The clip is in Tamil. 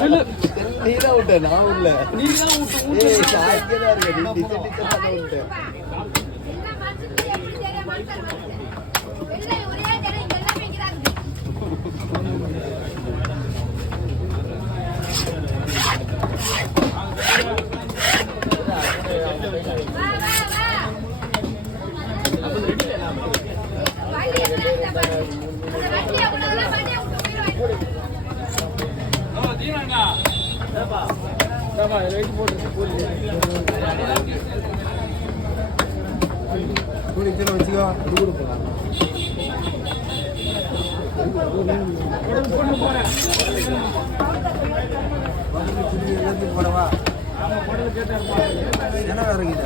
சொல்லு. நீ தான் விட்ட, நான் விடல. நீ தான் விட்டு இங்கதான் இருக்க, நீ டிசைன் டிசைன் விட்ட. வச்சுக்கோ போறவா என்ன இறங்கிட்ட